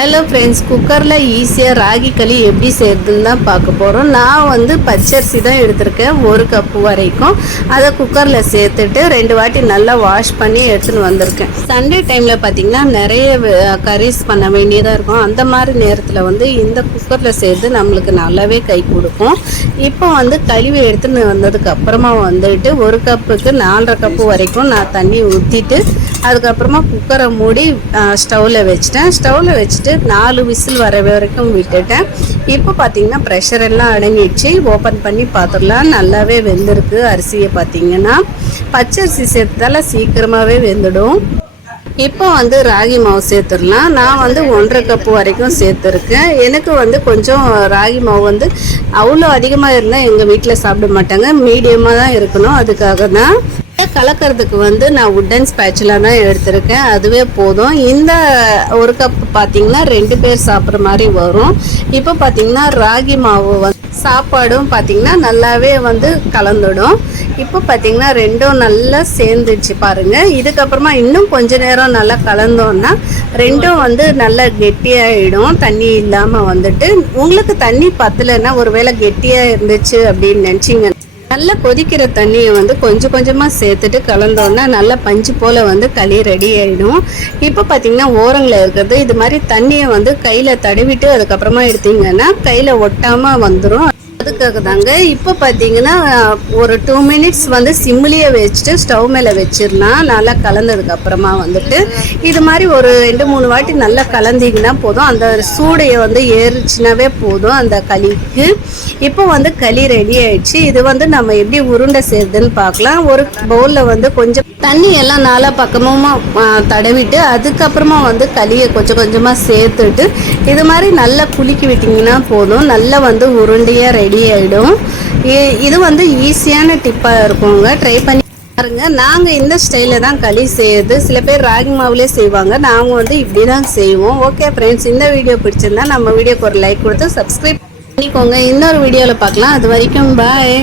Hello friends, குக்கரில் ஈஸியாக ராகி களி எப்படி செய்யறதுன்னு தான் பார்க்க போகிறோம். நான் வந்து பச்சரிசி தான் எடுத்திருக்கேன், 1 கப்பு வரைக்கும். அதை குக்கரில் சேர்த்துட்டு 2 வாட்டி நல்லா வாஷ் பண்ணி எடுத்துன்னு வந்திருக்கேன். சண்டே டைமில் பார்த்திங்கன்னா நிறைய கரீஸ் பண்ண வேண்டியதாக இருக்கும். அந்த மாதிரி நேரத்தில் வந்து இந்த குக்கரில் சேர்த்து நம்மளுக்கு நல்லாவே கை கொடுக்கும். இப்போ வந்து கழுவி எடுத்துன்னு வந்ததுக்கு அப்புறமா வந்துட்டு 1 கப்புக்கு 4.5 கப்பு வரைக்கும் நான் தண்ணி ஊற்றிட்டு அதுக்கப்புறமா குக்கரை மூடி ஸ்டவ்வில் வச்சுட்டு 4 விசில் வர வரைக்கும் விட்டுட்டேன். இப்போ பார்த்தீங்கன்னா ப்ரெஷர் எல்லாம் அடங்கிடுச்சு. ஓப்பன் பண்ணி பார்த்துடலாம். நல்லாவே வெந்திருக்கு. அரிசியை பார்த்தீங்கன்னா பச்சரிசி சேர்த்ததால சீக்கிரமாகவே வெந்துடும். இப்போ வந்து ராகி மாவு சேர்த்துடலாம். நான் வந்து 1.5 கப்பு வரைக்கும் சேர்த்துருக்கேன். எனக்கு வந்து கொஞ்சம் ராகி மாவு வந்து அவ்வளோ அதிகமாக இருந்தால் எங்கள் வீட்டில் சாப்பிட மாட்டாங்க, மீடியமாக தான் இருக்கணும். அதுக்காக தான் கலக்கிறதுக்கு வந்து நான் உட்டன் ஸ்பேச்சுலா தான் எடுத்திருக்கேன். அதுவே போதும். இந்த 1 கப் பார்த்தீங்கன்னா 2 பேர் சாப்பிட்ற மாதிரி வரும். இப்போ பார்த்தீங்கன்னா ராகி மாவு வந்து சாப்பாடும் பார்த்தீங்கன்னா நல்லாவே வந்து கலந்துடும். இப்போ பார்த்தீங்கன்னா ரெண்டும் நல்லா சேர்ந்துச்சு பாருங்கள். இதுக்கப்புறமா இன்னும் கொஞ்ச நேரம் நல்லா கலந்தோன்னா ரெண்டும் வந்து நல்லா கெட்டியாகிடும். தண்ணி இல்லாமல் வந்துட்டு உங்களுக்கு தண்ணி பத்தலைன்னா ஒருவேளை கெட்டியாக இருந்துச்சு அப்படின்னு நினச்சிங்க, நல்லா கொதிக்கிற தண்ணியை வந்து கொஞ்சம் கொஞ்சமாக சேர்த்துட்டு கலந்தோன்னா நல்லா பஞ்சு போல் வந்து களி ரெடி ஆகிடும். இப்போ பார்த்தீங்கன்னா ஓரங்களில் இருக்கிறது இது மாதிரி தண்ணியை வந்து கையில் தடவிட்டு அதுக்கப்புறமா எடுத்தீங்கன்னா கையில் ஒட்டாமல் வந்துடும். அதுக்காக தாங்க. இப்போ பார்த்தீங்கன்னா ஒரு 2 மினிட்ஸ் வந்து சிம்மிலேயே வச்சுட்டு ஸ்டவ் மேலே வச்சிடலாம். நல்லா கலந்ததுக்கு அப்புறமா வந்துட்டு இது மாதிரி ஒரு 2-3 வாட்டி நல்லா கலந்திங்கன்னா போதும். அந்த சூடையை வந்து ஏறிச்சுனாவே போதும் அந்த களிக்கு. இப்போ வந்து களி ரெடி ஆயிடுச்சு. இது வந்து நம்ம எப்படி உருண்டை செய்யுதுன்னு பார்க்கலாம். ஒரு பவுலில் வந்து கொஞ்சம் தண்ணி எல்லாம் நாலா பக்கமும் தடவிட்டு அதுக்கப்புறமா வந்து களியை கொஞ்சம் கொஞ்சமாக சேர்த்துட்டு இது மாதிரி நல்லா குலுக்கி விட்டிங்கன்னா போதும். நல்லா வந்து உருண்டையாக ரெடி ஆகிடும். இது வந்து ஈஸியான டிப்பாக இருக்குங்க. ட்ரை பண்ணி பாருங்க. நாங்கள் இந்த ஸ்டைலில் தான் களி செய்யுது. சில பேர் ராகி மாவுலேயே செய்வாங்க. நாங்கள் வந்து இப்படி தான் செய்வோம். ஓகே ஃப்ரெண்ட்ஸ், இந்த வீடியோ பிடிச்சிருந்தா நம்ம வீடியோக்கு ஒரு லைக் கொடுத்து சப்ஸ்கிரைப் பண்ணிக்கோங்க. இன்னொரு வீடியோவில் பார்க்கலாம். அது வரைக்கும் பாய்.